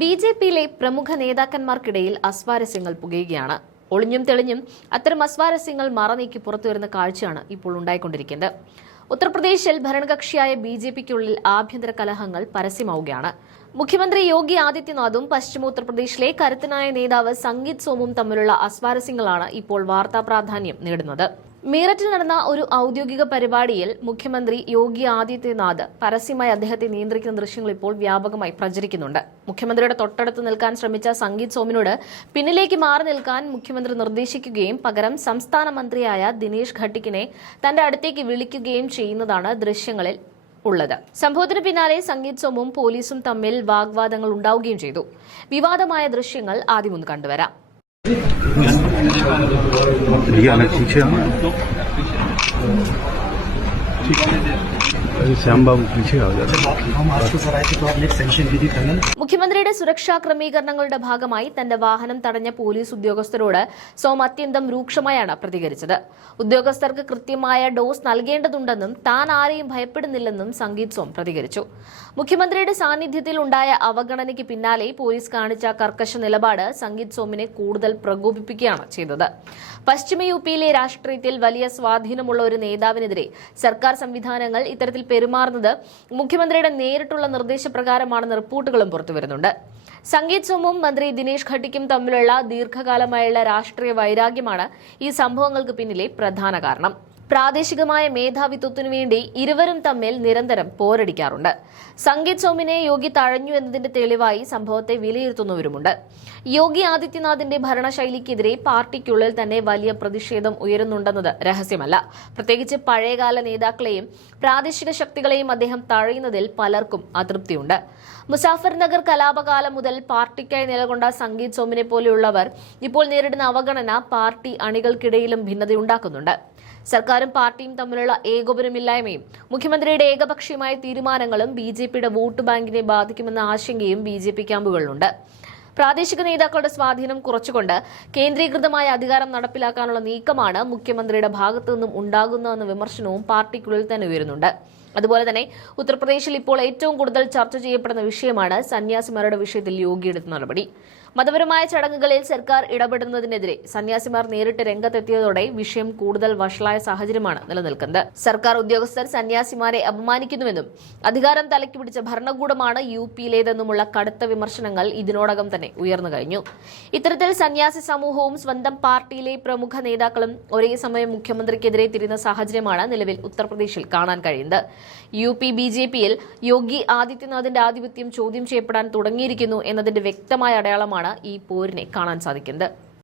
ബിജെപിയിലെ പ്രമുഖ നേതാക്കന്മാർക്കിടയിൽ അസ്വാരസ്യങ്ങൾ പുകയുകയാണ്. ഒളിഞ്ഞും തെളിഞ്ഞും അത്തരം അസ്വാരസ്യങ്ങൾ മറനീക്കി പുറത്തുവരുന്ന കാഴ്ചയാണ് ഇപ്പോൾ ഉണ്ടായിക്കൊണ്ടിരിക്കുന്നത്. ഉത്തർപ്രദേശിൽ ഭരണകക്ഷിയായ ബിജെപിക്കുള്ളിൽ ആഭ്യന്തര കലഹങ്ങൾ പരസ്യമാവുകയാണ്. മുഖ്യമന്ത്രി യോഗി ആദിത്യനാഥും പശ്ചിമ ഉത്തർപ്രദേശിലെ കരുത്തനായ നേതാവ് സംഗീത് സോമും തമ്മിലുള്ള അസ്വാരസ്യങ്ങളാണ് ഇപ്പോൾ വാർത്താ പ്രാധാന്യം നേടുന്നത്. മീററ്റിൽ നടന്ന ഒരു ഔദ്യോഗിക പരിപാടിയിൽ മുഖ്യമന്ത്രി യോഗി ആദിത്യനാഥ് പരസ്യമായി അദ്ദേഹത്തെ നിയന്ത്രിക്കുന്ന ദൃശ്യങ്ങൾ ഇപ്പോൾ വ്യാപകമായി പ്രചരിക്കുന്നുണ്ട്. മുഖ്യമന്ത്രിയുടെ തൊട്ടടുത്ത് നിൽക്കാൻ ശ്രമിച്ച സംഗീത് സോമിനോട് പിന്നിലേക്ക് മാറി നിൽക്കാൻ മുഖ്യമന്ത്രി നിർദ്ദേശിക്കുകയും പകരം സംസ്ഥാന മന്ത്രിയായ ദിനേശ് ഘട്ടിക്കിനെ തന്റെ അടുത്തേക്ക് വിളിക്കുകയും ചെയ്യുന്നതാണ് ദൃശ്യങ്ങളിൽ ഉള്ളത്. സംഭവത്തിന് പിന്നാലെ സംഗീത് സോമും പോലീസും തമ്മിൽ വാഗ്വാദങ്ങൾ ഉണ്ടാവുകയും ചെയ്തു. വിവാദമായ ദൃശ്യങ്ങൾ ആദ്യമൊന്ന് കണ്ടുവരാം. മുഖ്യമന്ത്രിയുടെ സുരക്ഷാ ക്രമീകരണങ്ങളുടെ ഭാഗമായി തന്റെ വാഹനം തടഞ്ഞ പോലീസ് ഉദ്യോഗസ്ഥരോട് സോം അത്യന്തം രൂക്ഷമായാണ് പ്രതികരിച്ചത്. ഉദ്യോഗസ്ഥർക്ക് കൃത്യമായ ഡോസ് നൽകേണ്ടതുണ്ടെന്നും താൻ ആരെയും ഭയപ്പെടുന്നില്ലെന്നും സംഗീത് സോം പ്രതികരിച്ചു. മുഖ്യമന്ത്രിയുടെ സാന്നിധ്യത്തിൽ ഉണ്ടായ അവഗണനയ്ക്ക് പിന്നാലെ പോലീസ് കാണിച്ച കർക്കശ നിലപാട് സംഗീത് സോമിനെ കൂടുതൽ പ്രകോപിപ്പിക്കുകയാണ് ചെയ്തത്. പശ്ചിമ യുപിയിലെ രാഷ്ട്രീയത്തിൽ വലിയ സ്വാധീനമുള്ള ഒരു നേതാവിനെതിരെ സർക്കാർ സംവിധാനങ്ങൾ ഇത്തരത്തിൽ പെരുമാറുന്നത് മുഖ്യമന്ത്രിയുടെ നേരിട്ടുള്ള നിർദ്ദേശപ്രകാരമാണെന്ന റിപ്പോർട്ടുകളും പുറത്തുവരുന്നുണ്ട്. സംഗീത് സോമും മന്ത്രി ദിനേശ് ഘട്ടിക്കും തമ്മിലുള്ള ദീർഘകാലമായുള്ള രാഷ്ട്രീയ വൈരാഗ്യമാണ് ഈ സംഭവങ്ങൾക്ക് പിന്നിലെ പ്രധാന കാരണം. പ്രാദേശികമായ മേധാവിത്വത്തിനു വേണ്ടി ഇരുവരും തമ്മിൽ നിരന്തരം പോരടിക്കാറുണ്ട്. സംഗീത് സോമിനെ യോഗി തഴഞ്ഞു എന്നതിന്റെ തെളിവായി സംഭവത്തെ വിലയിരുത്തുന്നവരുമുണ്ട്. യോഗി ആദിത്യനാഥിന്റെ ഭരണശൈലിക്കെതിരെ പാർട്ടിക്കുള്ളിൽ തന്നെ വലിയ പ്രതിഷേധം ഉയരുന്നുണ്ടെന്നത് രഹസ്യമല്ല. പ്രത്യേകിച്ച് പഴയകാല നേതാക്കളെയും പ്രാദേശിക ശക്തികളെയും അദ്ദേഹം തഴയുന്നതിൽ പലർക്കും അതൃപ്തിയുണ്ട്. മുസാഫർ നഗർ കലാപകാലം മുതൽ പാർട്ടിക്കായി നിലകൊണ്ട സംഗീത് സോമിനെ പോലെയുള്ളവർ ഇപ്പോൾ നേരിടുന്ന അവഗണന പാർട്ടി അണികൾക്കിടയിലും ഭിന്നതയുണ്ടാക്കുന്നുണ്ട്. സർക്കാരും പാർട്ടിയും തമ്മിലുള്ള ഏകോപനമില്ലായ്മയും മുഖ്യമന്ത്രിയുടെ ഏകപക്ഷീയമായ തീരുമാനങ്ങളും ബിജെപിയുടെ വോട്ട് ബാങ്കിനെ ബാധിക്കുമെന്ന ആശങ്കയും ബിജെപി ക്യാമ്പുകളിലുണ്ട്. പ്രാദേശിക നേതാക്കളുടെ സ്വാധീനം കുറച്ചുകൊണ്ട് കേന്ദ്രീകൃതമായ അധികാരം നടപ്പിലാക്കാനുള്ള നീക്കമാണ് മുഖ്യമന്ത്രിയുടെ ഭാഗത്തു നിന്നും ഉണ്ടാകുന്നതെന്ന വിമർശനവും പാർട്ടിക്കുള്ളിൽ തന്നെ ഉയരുന്നുണ്ട്. അതുപോലെ തന്നെ ഉത്തർപ്രദേശിൽ ഇപ്പോൾ ഏറ്റവും കൂടുതൽ ചർച്ച ചെയ്യപ്പെടുന്ന വിഷയമാണ് സന്യാസിമാരുടെ വിഷയത്തിൽ യോഗി എടുത്ത നടപടി. മതപരമായ ചടങ്ങുകളിൽ സർക്കാർ ഇടപെടുന്നതിനെതിരെ സന്യാസിമാർ നേരിട്ട് രംഗത്തെത്തിയതോടെ വിഷയം കൂടുതൽ വഷളായ സാഹചര്യമാണ് നിലനിൽക്കുന്നത്. സർക്കാർ ഉദ്യോഗസ്ഥർ സന്യാസിമാരെ അപമാനിക്കുന്നുവെന്നും അധികാരം തലയ്ക്ക് പിടിച്ച ഭരണകൂടമാണ് യുപിയിലേതെന്നുമുള്ള കടുത്ത വിമർശനങ്ങൾ ഇതിനോടകം തന്നെ ഉയർന്നു കഴിഞ്ഞു. ഇത്തരത്തിൽ സന്യാസി സമൂഹവും സ്വന്തം പാർട്ടിയിലെ പ്രമുഖ നേതാക്കളും ഒരേ സമയം മുഖ്യമന്ത്രിക്കെതിരെ തിരിയുന്ന സാഹചര്യമാണ് നിലവിൽ ഉത്തർപ്രദേശിൽ കാണാൻ കഴിയുന്നത്. യുപി ബിജെപിയിൽ യോഗി ആദിത്യനാഥിന്റെ ആധിപത്യം ചോദ്യം ചെയ്യപ്പെടാൻ തുടങ്ങിയിരിക്കുന്നു എന്നതിന്റെ വ്യക്തമായ അടയാളമാണ് ഈ പോരിനെ കാണാൻ സാധിക്കുന്നത്.